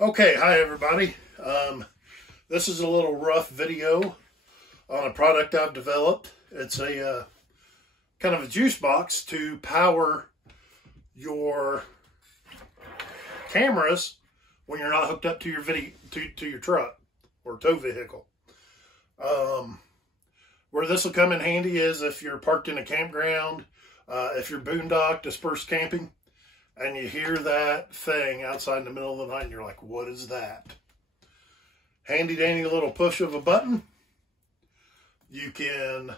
Okay, hi everybody. This is a little rough video on a product I've developed. It's a kind of a juice box to power your cameras when you're not hooked up to your to your truck or tow vehicle. Where this will come in handy is if you're parked in a campground, if you're boondock, dispersed camping, and you hear that thing outside in the middle of the night and you're like, what is that? Handy dandy little push of a button. You can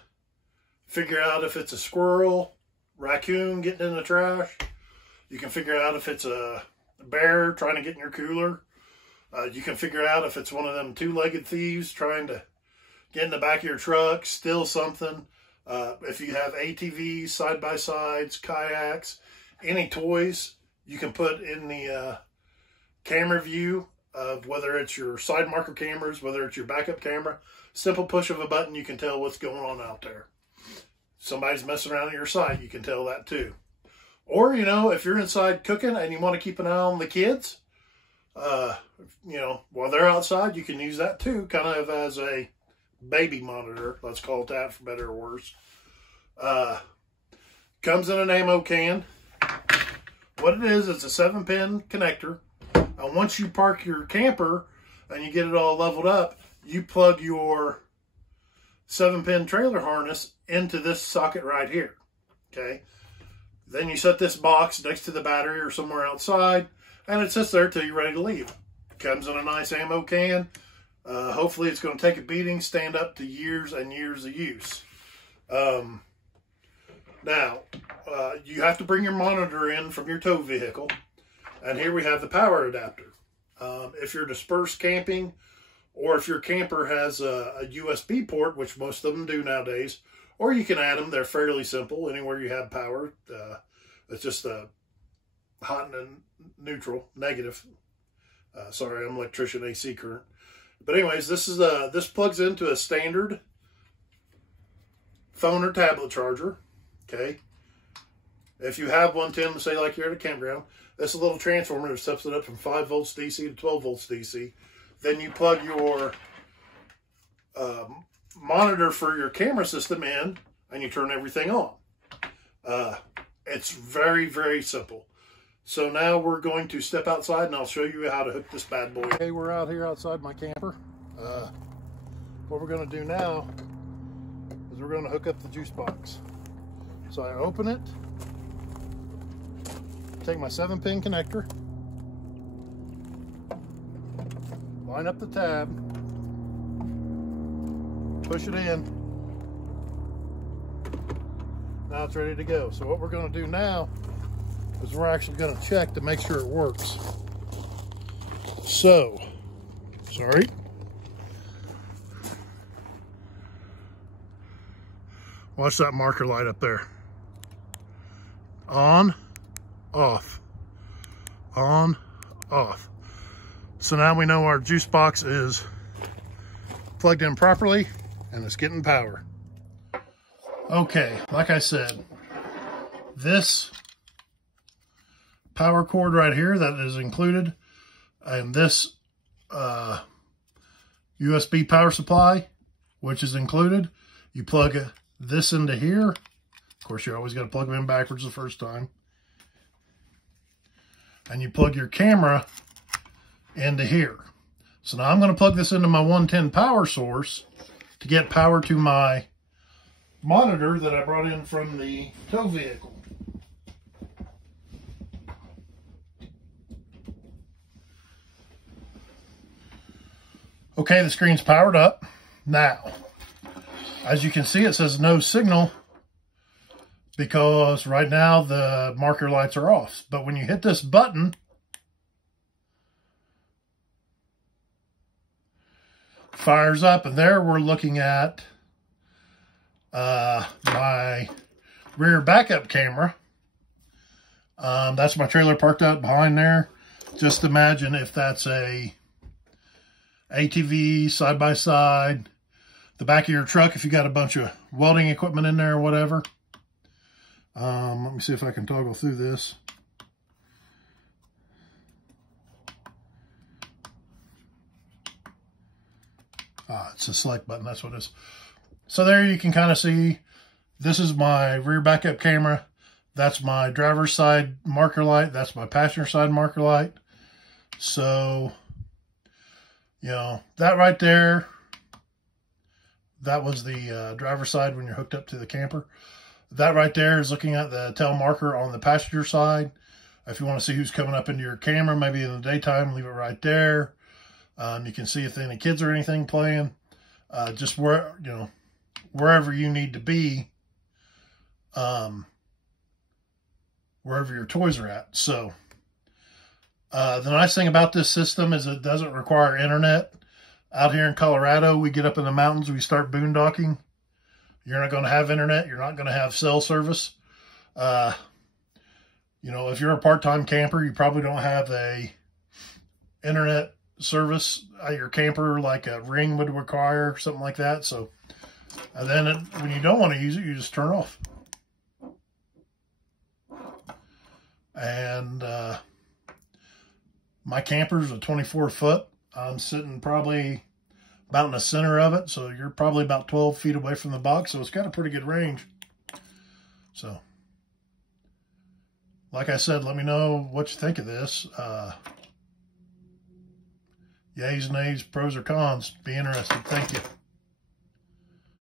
figure out if it's a squirrel, raccoon getting in the trash. You can figure out if it's a bear trying to get in your cooler. You can figure out if it's one of them two-legged thieves trying to get in the back of your truck, steal something. If you have ATVs, side-by-sides, kayaks, any toys you can put in the camera view of whether it's your side marker cameras, whether it's your backup camera. Simple push of a button, you can tell what's going on out there. Somebody's messing around at your site, you can tell that too. Or, you know, if you're inside cooking and you want to keep an eye on the kids, you know, while they're outside, you can use that too, kind of as a baby monitor. Let's call it that for better or worse. Comes in an ammo can. What it is, it's a 7-pin connector. And once you park your camper and you get it all leveled up, you plug your 7-pin trailer harness into this socket right here. Okay. Then you set this box next to the battery or somewhere outside, and it sits there till you're ready to leave. Comes in a nice ammo can. Hopefully it's going to take a beating, stand up to years and years of use. Now, you have to bring your monitor in from your tow vehicle. And here we have the power adapter. If you're dispersed camping, or if your camper has a USB port, which most of them do nowadays, or you can add them, they're fairly simple. Anywhere you have power, it's just a hot and neutral, negative. Sorry, I'm electrician, AC current. But anyways, this plugs into a standard phone or tablet charger. Okay. If you have one, Tim, say like you're at a campground, this is a little transformer that steps it up from 5 volts DC to 12 volts DC. Then you plug your monitor for your camera system in, and you turn everything on. It's very, very simple. So now we're going to step outside, and I'll show you how to hook this bad boy. Okay, we're out here outside my camper. What we're going to do now is we're going to hook up the juice box. So I open it, take my 7-pin connector, line up the tab, push it in. Now it's ready to go. So what we're going to do now is we're actually going to check to make sure it works. So, sorry. Watch that marker light up there. On, off, on, off. So now we know our juice box is plugged in properly and it's getting power. Okay, like I said, this power cord right here that is included, and this USB power supply, which is included, you plug this into here. Of course, you always got to plug them in backwards the first time. And you plug your camera into here. So now I'm going to plug this into my 110 power source to get power to my monitor that I brought in from the tow vehicle. Okay, the screen's powered up. Now, as you can see, it says no signal because right now the marker lights are off. But when you hit this button, fires up, and there we're looking at my rear backup camera. That's my trailer parked out behind there. Just imagine if that's a ATV, side-by-side, the back of your truck if you got a bunch of welding equipment in there or whatever. Let me see if I can toggle through this. It's a select button, that's what it is. So there you can kind of see, this is my rear backup camera. That's my driver's side marker light. That's my passenger side marker light. So, you know, that right there, that was the driver's side when you're hooked up to the camper. That right there is looking at the tail marker on the passenger side. If you want to see who's coming up into your camera, maybe in the daytime, leave it right there. You can see if any kids or anything playing. Just where, you know, wherever you need to be, wherever your toys are at. So the nice thing about this system is it doesn't require internet. Out here in Colorado, we get up in the mountains, we start boondocking. You're not going to have internet. You're not going to have cell service. You know, if you're a part-time camper, you probably don't have a internet service at your camper like a Ring would require, or something like that. So, and then when you don't want to use it, you just turn it off. And my camper's a 24-foot. I'm sitting probably about in the center of it, so you're probably about 12 feet away from the box, so it's got a pretty good range. So, like I said, let me know what you think of this. Yays, nays, pros or cons. Be interested. Thank you.